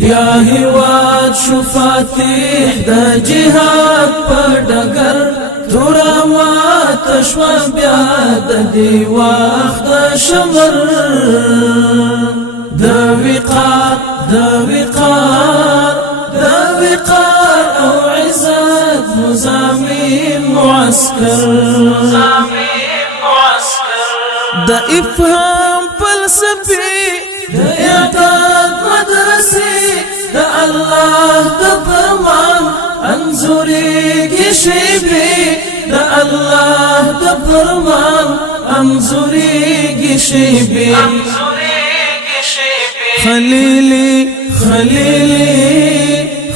بیا هیواد شو فاتح د جهاد په ډګر تورا مات شوا بیا د دی وخت شمر د وقار او عزت مزامین معسكر د افهام فلسفي د اعداد مدرسي د الله د فرمان انظري شیبي د الله د فرمان انظري شیبي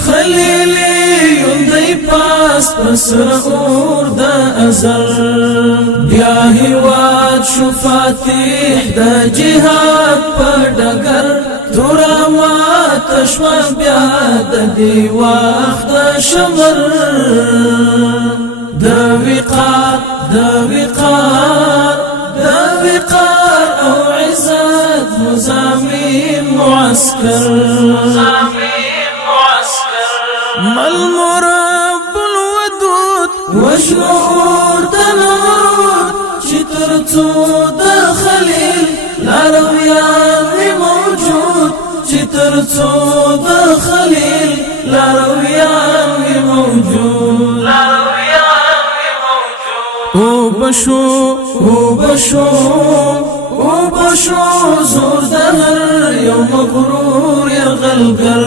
خلیلی یندی پاس پسر اور دا ازر بیا هیواد شو فاتح دا جهاد پا ڈگر تورا مات شوا بیا دا دی وقت شمر دا وقار او عزت مزامین معسكر مل مرب الودود وشعور تنورود شتر تود خليل لارويان موجود شتر تود خليل لارويان موجود وبشو زور دهر يوم مغرور يا غلقر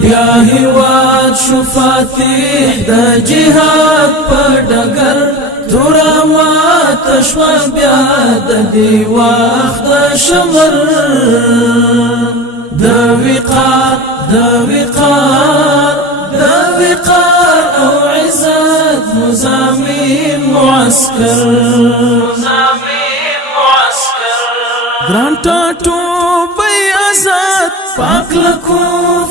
بیا هیواد شو فاتح دا جهاد پا ڈگر تورا مات شوا بیا دا دی وقت شمر دا وقار او عزت مزامین معسكر گرانتا تو بی ازاد پاک لکو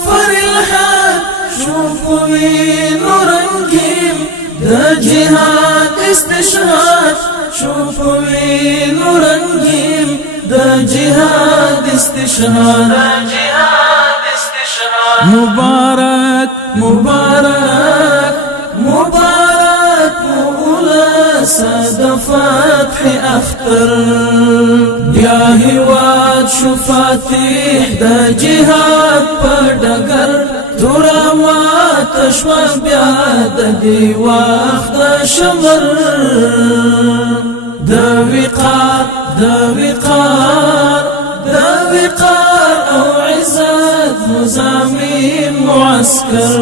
فر الحاد شوفوی نورنگیم دا جهاد استشهاد شوفوی نورنگیم دا جهاد استشهاد مبارک مولا ساد فتح اختر بیا هیواد شو فاتح دا جهاد پا ڈگر تورا مات شوا بیا دا دی وقت شمر دا وقار او عزت مزامین معسكر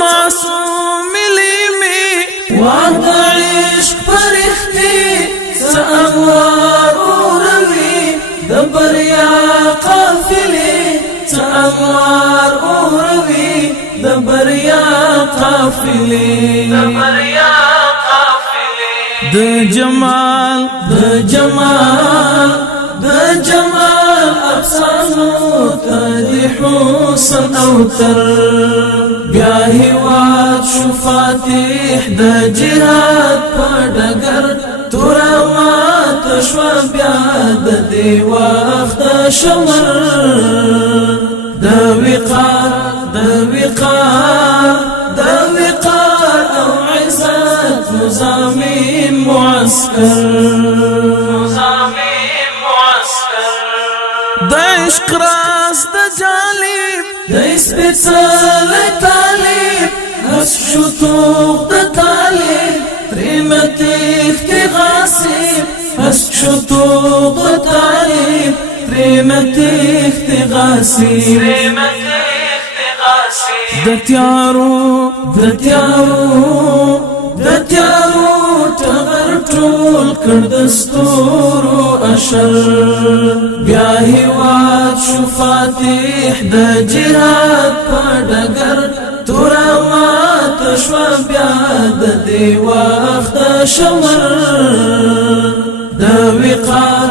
معصوم لیمی وعد عشق فرختی سأنوار اوروی دبریا قافلی سأنوار اوروی دبریا قافلی د جمال افسانو تدی حسن اوتر بیا هیواد شو فاتح دا جهاد پا ڈگر تورا مات شوا بیا دا دی وقت شمر دا وقار او عزت مزامین معسكر دا عشق راز دا جالب دا اسپیڅل طالب هس شطوق دا طالب تریمت اختغاسب هس شطوق دا طالب تریمت اختغاسب دا تیارو تغر ټول کړ دستورو اشر بیا هیواد شو فاتح د جهاد په ډګر تورا مات شوا بیا د دی وخت شمر د وقار